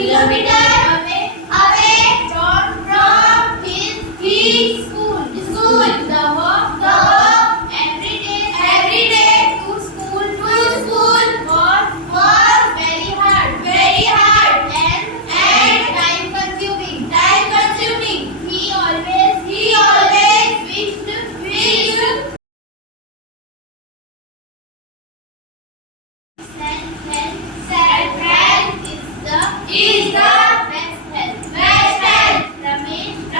kilometer away from his school. The walk every day to school was very hard and time consuming. He always wished self-help is the best help. Ramesh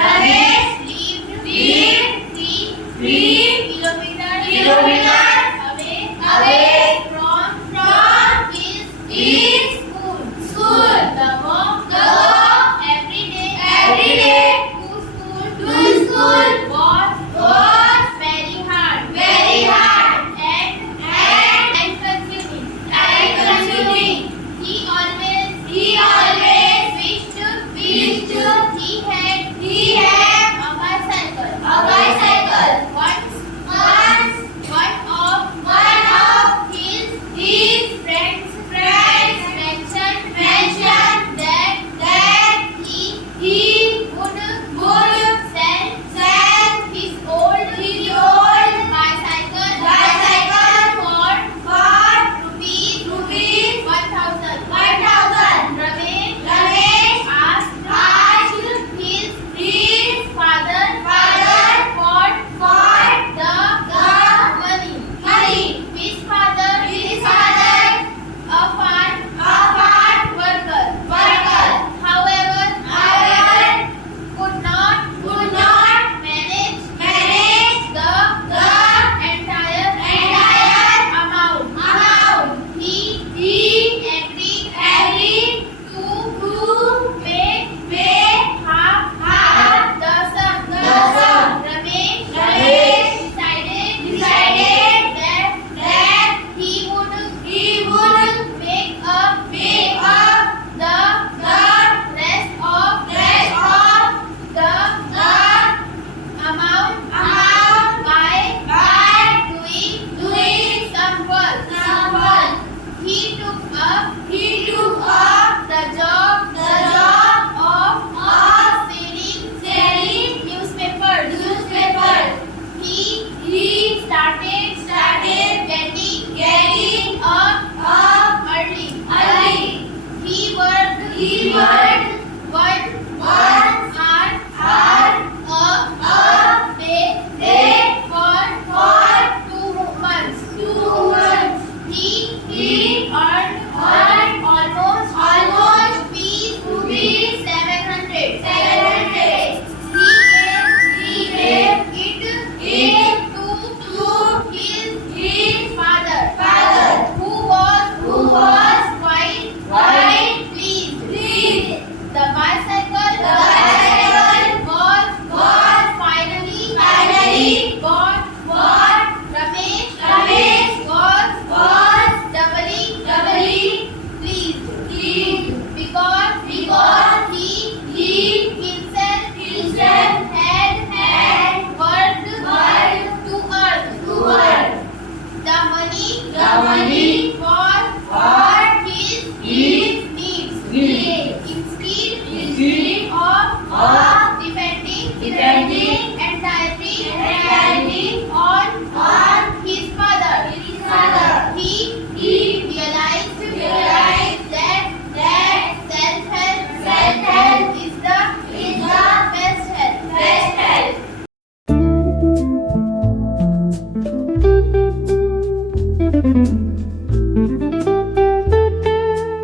lived 3 kilometers away from his school. The walk every day to school was very hard and time consuming. He always wished he had a bicycle. Once one of his friends mentioned that he would sell his old bicycle for rupees 1,000. Ramesh asked his father for the money. His father, a farm worker, however, could not manage the entire amount. He agreed to pay half the sum. Ramesh decided that he would make up the rest of the amount by doing some work. He took up the job of selling newspapers. He started getting up early. He worked 1 hour a day for 2 months. He earned almost rupees 700. He gave it to his father, who was quite pleased. The bicycle was finally bought. Ramesh was doubly pleased because he himself had worked to earn the money for his needs.